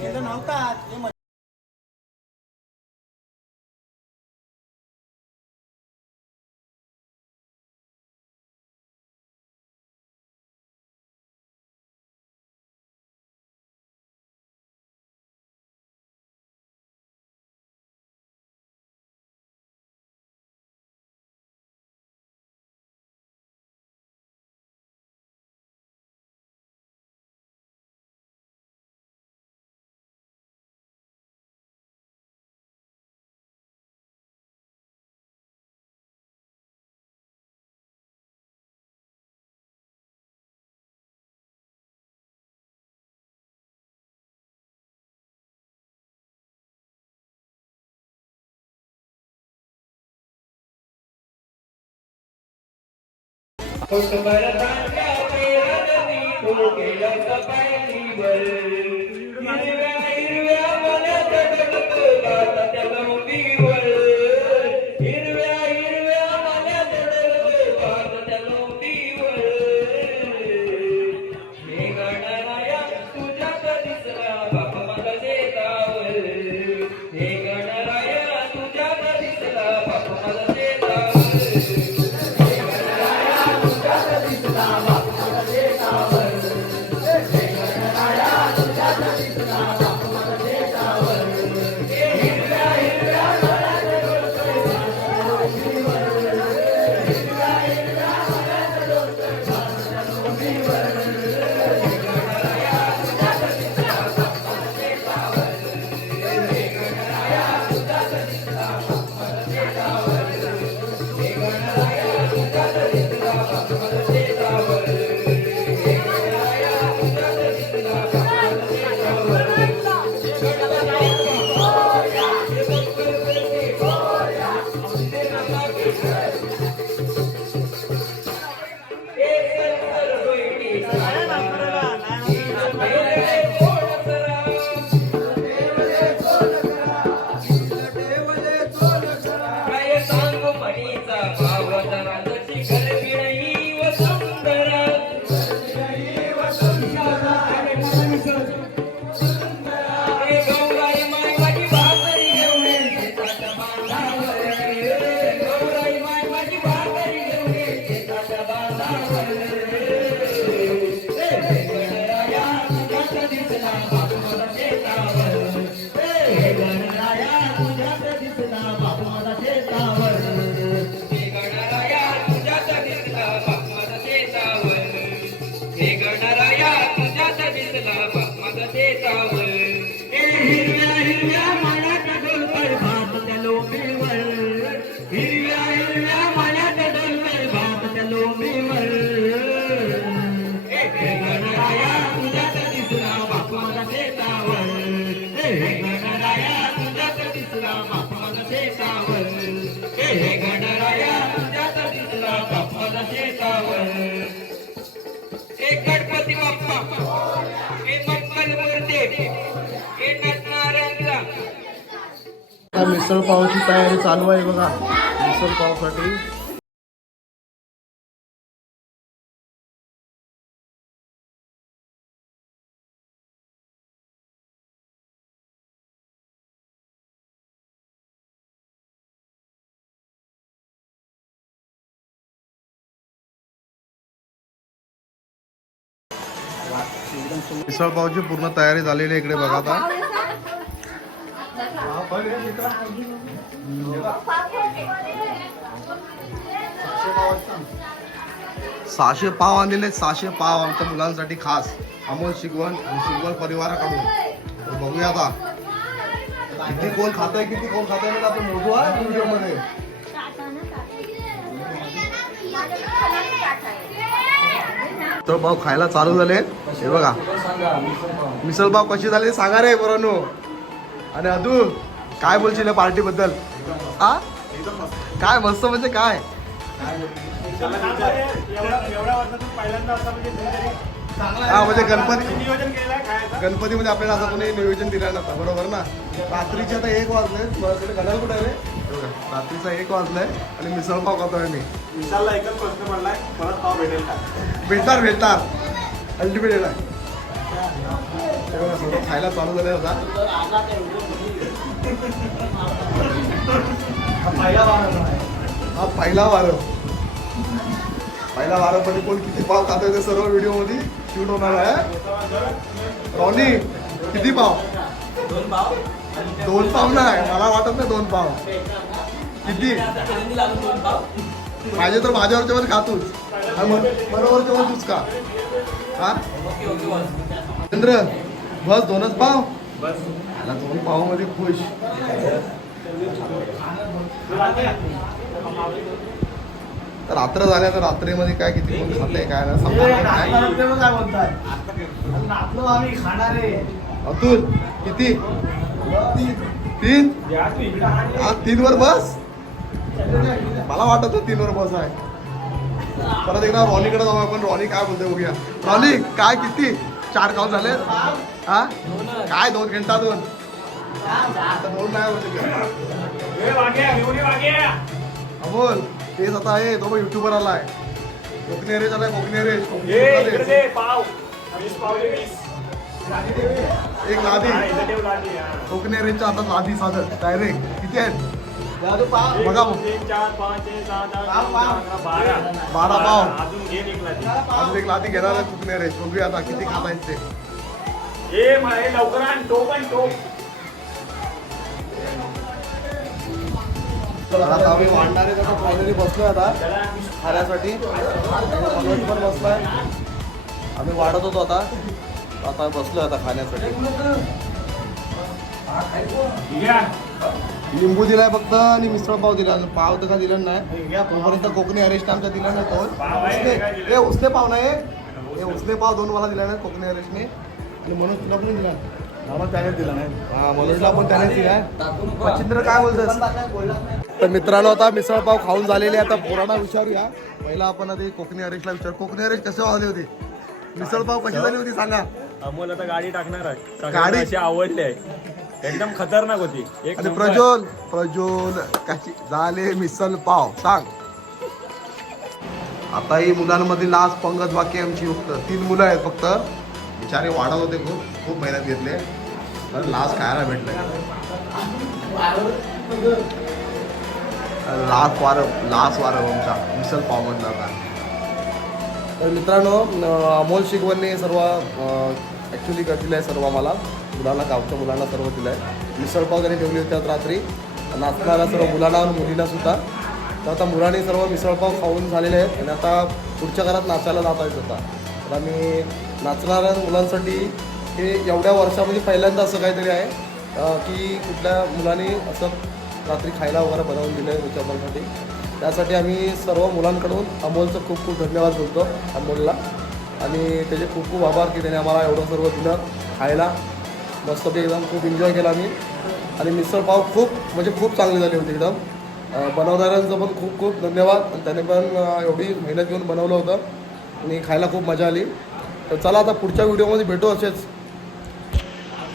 केलं नव्हता मिसळ पावची तयारी चालू आहे बघा. मिसळ पावसाठी मिसळ पावची पूर्ण तयारी झालेली आहे इकडे बघा. आता 600 पाव आणलेले. 600 पाव आमच्या मुलांसाठी खास अमोल शिगवण आणि शिगवण परिवाराकडून. बघूया आता किती कोण खात आहे, किती कोण खात आहे आपण मोजू आहे व्हिडिओ मध्ये. मिसळ पाव खायला चालू झाले हे बघा. मिसळ पाव कशी झाली सांगा रे बरोनो. आणि अदू काय बोलशील या पार्टी बद्दल? हा काय मस्त म्हणजे काय हा म्हणजे गणपतीमध्ये आपल्याला असं कोणी नियोजन दिलं नव्हतं बरोबर ना. रात्रीचे आता 1 वाजले. घड्याळ कुठे आहे रे? रात्रीचा 1 वाजलाय आणि मिसळ पाव खातोय मी. विशालला एकच प्रश्न पडलाय, परत पाव भेटेल का? भेटणार अल्टिमेट आहे. सर्व खायला चालू झाले होता. हा पहिला वारं कोण किती पाव खातोय ते सर्व व्हिडिओ मध्ये शूट होणार आहे. रॉनी किती पाव? 2 पाव नाही, मला वाटत नाही 2 पाव. किती पाहिजे तर माझ्यावरच्या वर खातोच, बरोबरच्या वर तूच का? हा चंद्र बस 2च पाव. 2 पाव मध्ये खुश. रात्र झाल्या तर रात्रीमध्ये काय किती कोण खाते काय ना अतुल किती? 3 आज 3 वर बस. मला वाटत 3 वर बस आहे. परत एकदा रॉनीकडे जाऊ आपण. रॉनी काय बोलतोय बघूया. रॉनी काय किती 4 खाऊन झाले? हा काय 2 घंटा 2 नाही अमोल तेच आता आहे. तो युट्यूबर आलाय. कोकणी रेज आलाय. कोकणी रेज एक लादी कोकणी रेजच्या आता लादी साधन डायरेक्ट किती आहेत बघा. 12 पाव अजून एक लादी घेणार आहे कोकणी रेज. बघूया आता किती खाता येते. आता आम्ही वाढणारे कसं फायनली बसलोय आता खाण्यासाठी. मनोज पण बसलाय. आम्ही वाढत होतो आता बसलोय आता खाण्यासाठी. लिंबू दिलाय फक्त आणि मिसळ पाव दिला. पाव तर का दिलं नाही तोपर्यंत. कोकणी अरेस्ट आमच्या दिला नाही तो. उसने पाव नाही. उसने पाव 2 मला दिला नाही कोकणी अरेस्टने. आणि म्हणून तुला पण दिला त्याने दिला नाही. हा मनोजला पण त्यानेच दिलाय. मच्छिंद्र काय बोलतोस? तर मित्रांनो आता मिसळ पाव खाऊन झालेले. आता पुराणा विचारूया. पहिला आपण आधी कोकणी अरेस्टला विचार. कोकणी अरेस्ट कसे वाजले होते? मिसळ पाव कशी झाली होती सांगा. अमोल आता गाडी टाकणार आहे. गाडी अशी आवडली आहे. एकदम खतरनाक होती. आणि प्रज्वल कशी झाले मिसळ पाव सांग. आता ही मुलांमध्ये लास्ट पंगत बाकी आमची फक्त 3 मुलं आहेत फक्त. बिचारे वाढत होते. खूप मेहनत घेतले तर लास्ट खायला भेटलंय. लास्ट वारं आमचा मिसळ पाव मधला आता. तर मित्रांनो अमोल शिकवणने सर्व ॲक्च्युली दिलं आहे सर्व आम्हाला मुलांना गावच्या मुलांना सर्व दिलं आहे. मिसळ पाव त्यांनी ठेवली होती रात्री नाचणारा सर्व मुलांना आणि मुलींना सुद्धा. तर आता मुलांनी सर्व मिसळ पाव खाऊन झालेले आहेत आणि आता पुढच्या घरात नाचायला जात आहेत. आता तर आम्ही नाचणाऱ्या मुलांसाठी हे एवढ्या वर्षामध्ये पहिल्यांदा असं काहीतरी आहे की कुठल्या मुलांनी असं रात्री खायला वगैरे बनवून दिलं आहे मिसळपावसाठी. त्यासाठी आम्ही सर्व मुलांकडून अमोलचं खूप खूप धन्यवाद बोलतो अमोलला. आणि त्याचे खूप खूप आभार की त्याने आम्हाला एवढं सर्व दिलं खायला. मस्तपैकी एकदम खूप एन्जॉय केला आम्ही. आणि मिसळ पाव खूप चांगली झाली होती एकदम. बनवणाऱ्यांचं पण खूप खूप धन्यवाद. आणि त्याने पण एवढी मेहनत घेऊन बनवलं होतं आणि खायला खूप मजा आली. तर चला आता पुढच्या व्हिडिओमध्ये भेटू असेच.